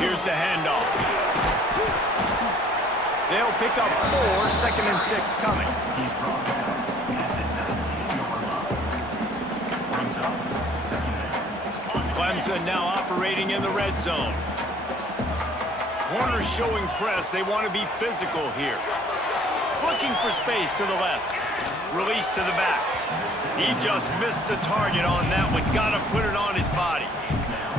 Here's the handoff. They'll pick up 4, 2nd and 6 coming. Clemson now operating in the red zone. Corners showing press. They want to be physical here. Looking for space to the left. Release to the back. He just missed the target on that one. Got to put it on his body.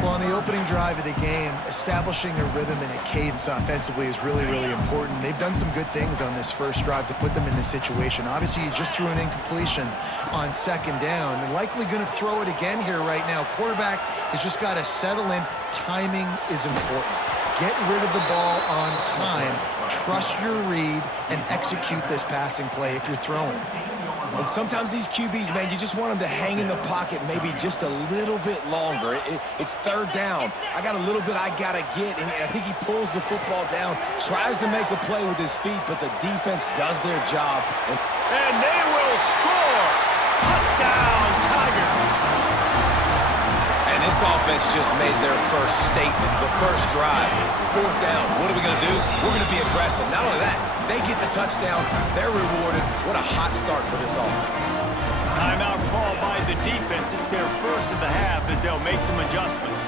Well, on the opening drive of the game, establishing a rhythm and a cadence offensively is really, really important. They've done some good things on this first drive to put them in this situation. Obviously, you just threw an incompletion on 2nd down. They're likely going to throw it again here right now. Quarterback has just got to settle in. Timing is important. Get rid of the ball on time. Trust your read and execute this passing play if you're throwing. And sometimes these QBs, man, you just want them to hang in the pocket maybe just a little bit longer. It's 3rd down. I got a little bit I got to get, and I think he pulls the football down, tries to make a play with his feet, but the defense does their job. And they will score! Touchdown, Tigers! And this offense just made their first statement, the first drive. 4th down. What are we going to do? We're going to be aggressive. Not only that, they get the touchdown. They're rewarded. What a hot start for this offense. Timeout call by the defense. It's their first of the half as they'll make some adjustments.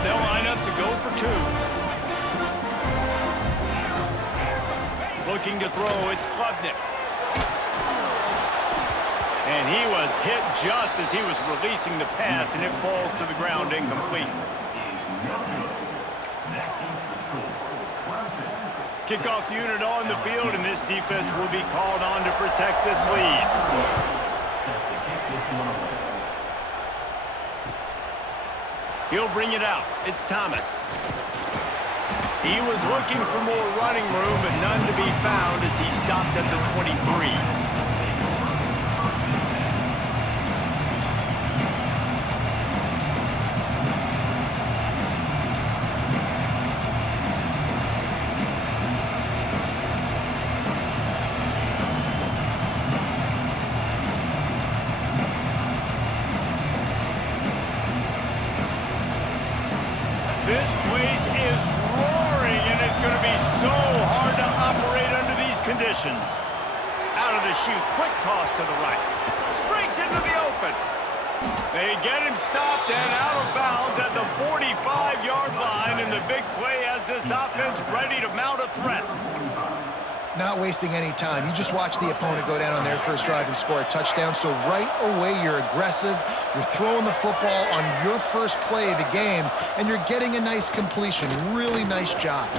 They'll line up to go for 2. Looking to throw, it's Klubnik. And he was hit just as he was releasing the pass, and it falls to the ground incomplete. Kickoff unit on the field, and this defense will be called on to protect this lead. He'll bring it out. It's Thomas. He was looking for more running room, but none to be found as he stopped at the 23. This place is roaring, and it's going to be so hard to operate under these conditions. Out of the chute, quick toss to the right. Breaks into the open. They get him stopped and out of bounds at the 45-yard line, and the big play has this offense ready to mount a threat. Not wasting any time. You just watch the opponent go down on their first drive and score a touchdown. So right away, you're aggressive. You're throwing the football on your first play of the game, and you're getting a nice completion. Really nice job.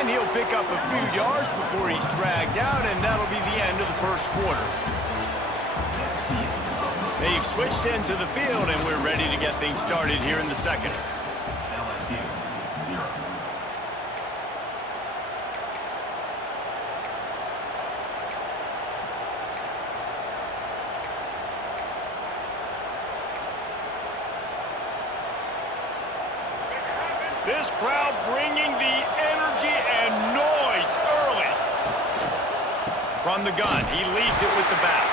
And he'll pick up a few yards before he's dragged out, and that'll be the end of the first quarter. They've switched into the field, and we're ready to get things started here in the second. This crowd bringing the energy and noise early. From the gun, he leaves it with the back.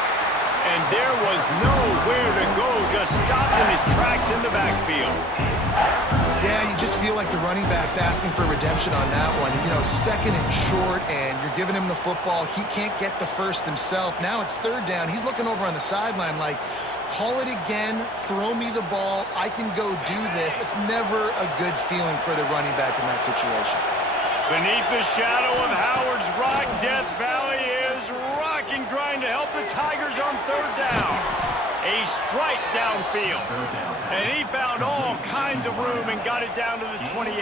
And there was nowhere to go, just stopped in his tracks in the backfield. Yeah, you just feel like the running back's asking for redemption on that one. You know, 2nd and short, and you're giving him the football. He can't get the first himself. Now it's 3rd down. He's looking over on the sideline like, call it again, throw me the ball, I can go do this. It's never a good feeling for the running back in that situation. Beneath the shadow of Howard's Rock, Death Valley is rocking, trying to help the Tigers on 3rd down. A strike downfield. And he found all kinds of room and got it down to the 28.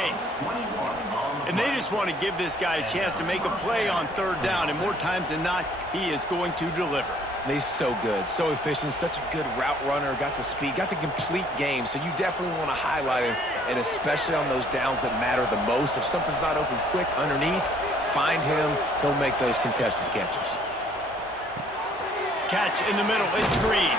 And they just want to give this guy a chance to make a play on 3rd down, and more times than not, he is going to deliver. He's so good, so efficient, such a good route runner, got the speed, got the complete game, so you definitely want to highlight him, and especially on those downs that matter the most. If something's not open quick underneath, find him, he'll make those contested catches. Catch in the middle, it's Green.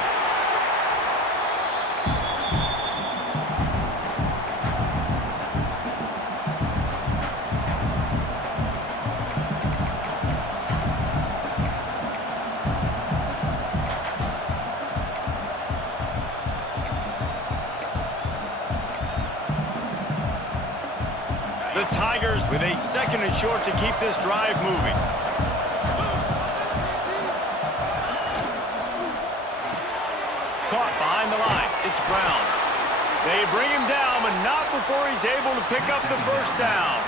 The Tigers with a 2nd and short to keep this drive moving. Caught behind the line. It's Brown. They bring him down, but not before he's able to pick up the first down.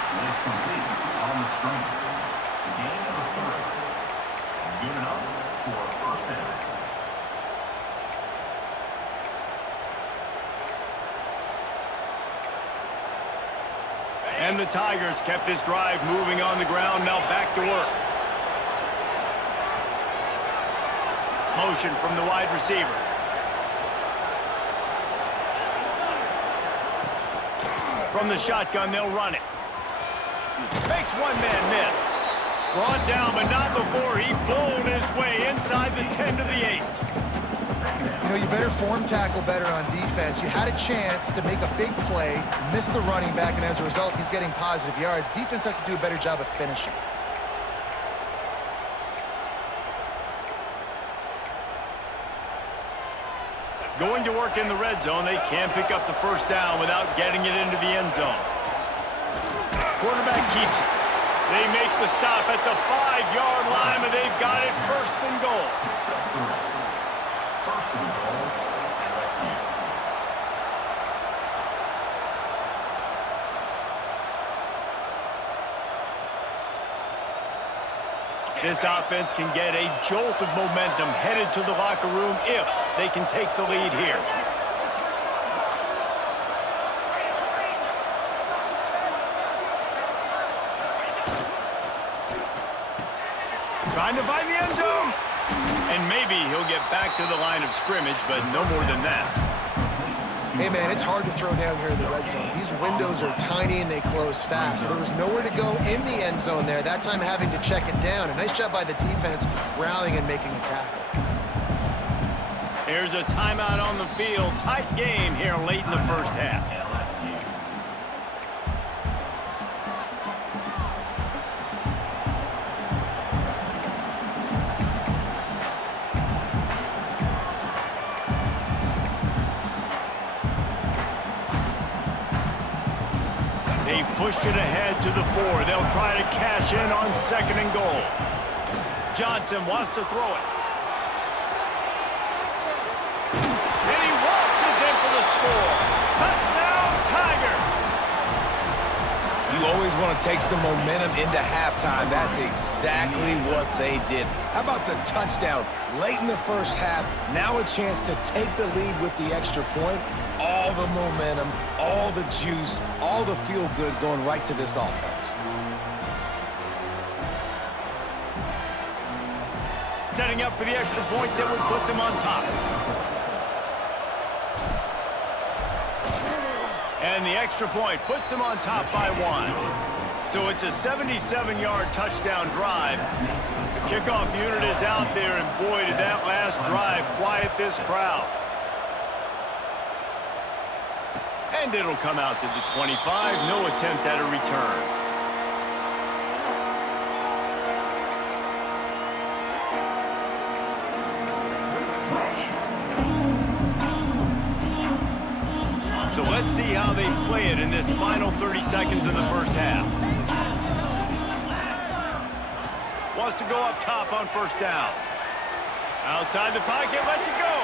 And the Tigers kept this drive moving on the ground. Now back to work. Motion from the wide receiver. From the shotgun, they'll run it. Makes one man miss. Brought down, but not before he bowled his way inside the 10 to the 8. You know, you better form tackle better on defense. You had a chance to make a big play, miss the running back, and as a result, he's getting positive yards. Defense has to do a better job of finishing. Going to work in the red zone, they can't pick up the first down without getting it into the end zone. Quarterback keeps it. They make the stop at the 5-yard line, and they've got it 1st and goal. This offense can get a jolt of momentum headed to the locker room if they can take the lead here. Trying to find the end zone. And maybe he'll get back to the line of scrimmage, but no more than that. Hey, man, it's hard to throw down here in the red zone. These windows are tiny and they close fast. So there was nowhere to go in the end zone there, that time having to check it down. A nice job by the defense rallying and making a tackle. Here's a timeout on the field. Tight game here late in the first half. They've pushed it ahead to the 4. They'll try to cash in on 2nd and goal. Johnson wants to throw it. And he waltzes in for the score. Touchdown, Tigers! You always want to take some momentum into halftime. That's exactly what they did. How about the touchdown late in the first half? Now a chance to take the lead with the extra point. All the momentum, all the juice, all the feel-good going right to this offense. Setting up for the extra point that would put them on top. And the extra point puts them on top by 1. So it's a 77-yard touchdown drive. The kickoff unit is out there, and boy, did that last drive quiet this crowd. And it'll come out to the 25. No attempt at a return. So let's see how they play it in this final 30 seconds of the first half. Wants to go up top on first down. Outside the pocket, lets it go.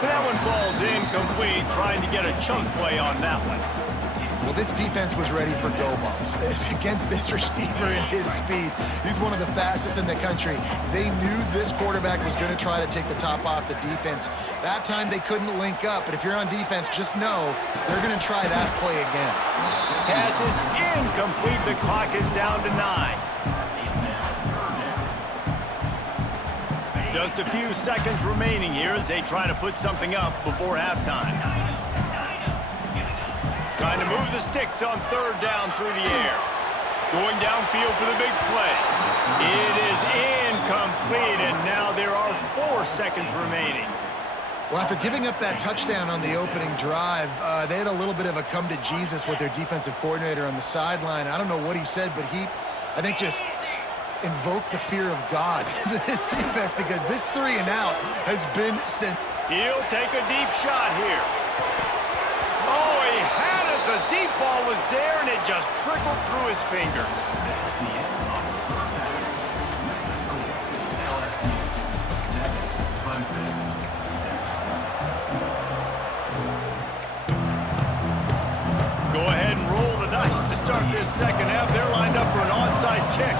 That one falls incomplete, trying to get a chunk play on that one. Well, this defense was ready for go balls. Against this receiver and his speed, he's one of the fastest in the country. They knew this quarterback was going to try to take the top off the defense. That time they couldn't link up, but if you're on defense, just know they're going to try that play again. Pass is incomplete. The clock is down to 9. Just a few seconds remaining here as they try to put something up before halftime. Trying to move the sticks on 3rd down through the air. Going downfield for the big play. It is incomplete, and now there are 4 seconds remaining. Well, after giving up that touchdown on the opening drive, they had a little bit of a come to Jesus with their defensive coordinator on the sideline. I don't know what he said, but he, I think, just invoke the fear of God into this defense, because this 3 and out has been sent. He'll take a deep shot here. Oh, he had it. The deep ball was there, and it it just trickled through his fingers. Go ahead and roll the dice to start this second half. They're lined up for an onside kick.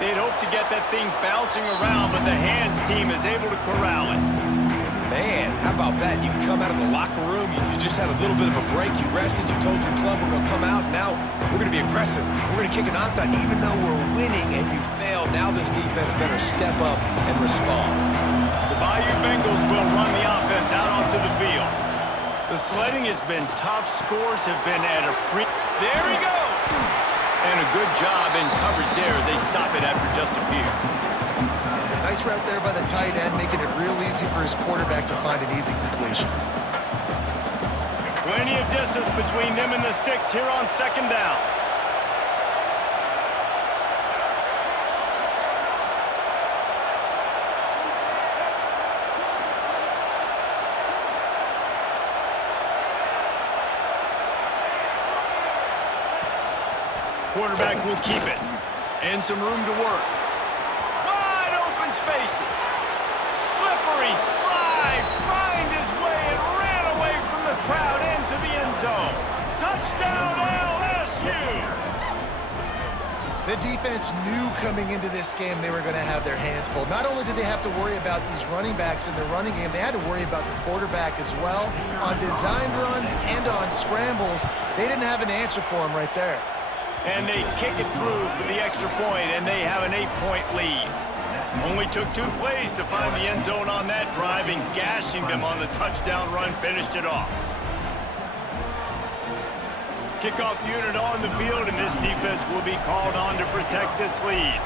They'd hope to get that thing bouncing around, but the hands team is able to corral it. Man, how about that? You come out of the locker room, you just had a little bit of a break, you rested, you told your club we're going to come out, now we're going to be aggressive. We're going to kick an onside, even though we're winning and you failed. Now this defense better step up and respond. The Bayou Bengals will run the offense out onto the field. The sledding has been tough. Scores have been at a There he goes! And a good job in coverage there as they stop it after just a few. Nice route there by the tight end, making it real easy for his quarterback to find an easy completion. Plenty of distance between them and the sticks here on second down. Quarterback will keep it. And some room to work. Wide open spaces. Slippery slide. Find his way and ran away from the crowd into the end zone. Touchdown LSU. The defense knew coming into this game they were going to have their hands full. Not only did they have to worry about these running backs in the running game, they had to worry about the quarterback as well. On designed runs and on scrambles, they didn't have an answer for him right there. And they kick it through for the extra point, and they have an 8-point lead. Only took 2 plays to find the end zone on that drive, and gashing them on the touchdown run finished it off. Kickoff unit on the field, and this defense will be called on to protect this lead.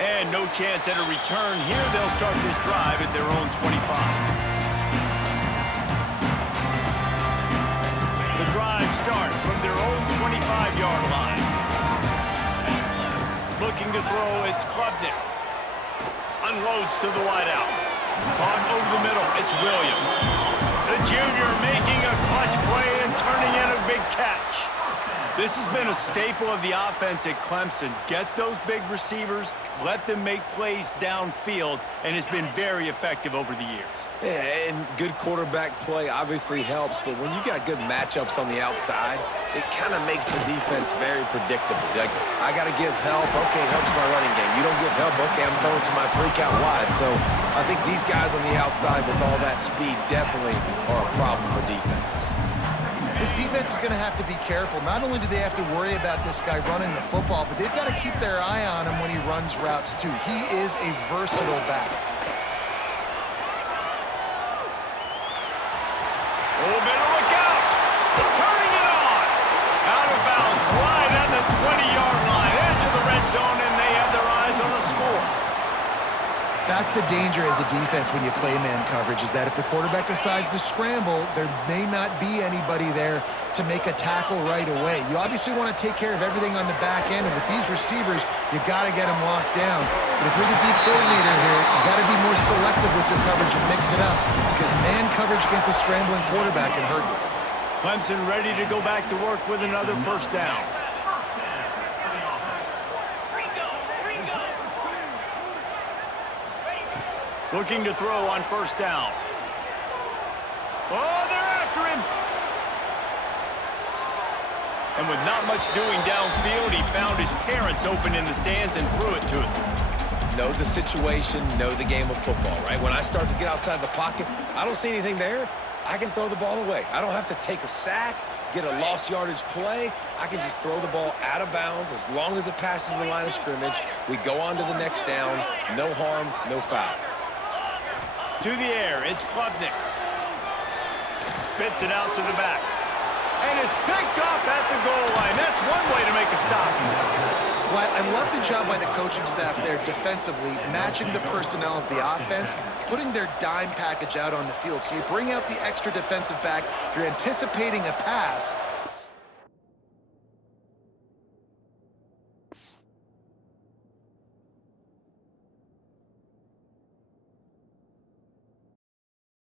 And no chance at a return here. They'll start this drive at their own 25. The drive starts from their own 25-yard line. Looking to throw, it's Klubnik. Unloads to the wideout. Caught over the middle, it's Williams. The junior making a clutch play and turning in a big catch. This has been a staple of the offense at Clemson. Get those big receivers, let them make plays downfield, and it's been very effective over the years. Yeah, and good quarterback play obviously helps, but when you got good matchups on the outside, it kind of makes the defense very predictable. Like, I got to give help. Okay, it helps my running game. You don't give help. Okay, I'm throwing to my freak out wide. So I think these guys on the outside with all that speed definitely are a problem for defenses. This defense is going to have to be careful. Not only do they have to worry about this guy running the football, but they've got to keep their eye on him when he runs routes too. He is a versatile back. Oh, better look out! Turning it on! Out of bounds, right at the 20-yard line, edge of the red zone, and they have their eyes on the score. That's the danger as a defense when you play man coverage, is that if the quarterback decides to scramble, there may not be anybody there to make a tackle right away. You obviously want to take care of everything on the back end, and with these receivers, you got to get them locked down. But if you're the D coordinator here, you got to be more selective with your coverage and mix it up, because man coverage against a scrambling quarterback can hurt you. Clemson ready to go back to work with another first down. Looking to throw on first down. Oh, they're after him. And with not much doing downfield, he found his parents open in the stands and threw it to him. Know the situation, know the game of football, right? When I start to get outside the pocket, I don't see anything there, I can throw the ball away. I don't have to take a sack, get a lost yardage play. I can just throw the ball out of bounds as long as it passes the line of scrimmage. We go on to the next down. No harm, no foul. To the air, it's Klubnik. Spits it out to the back. And it's picked off at the goal line. That's one way to make a stop. Well, I love the job by the coaching staff there defensively, matching the personnel of the offense, putting their dime package out on the field. So you bring out the extra defensive back, you're anticipating a pass,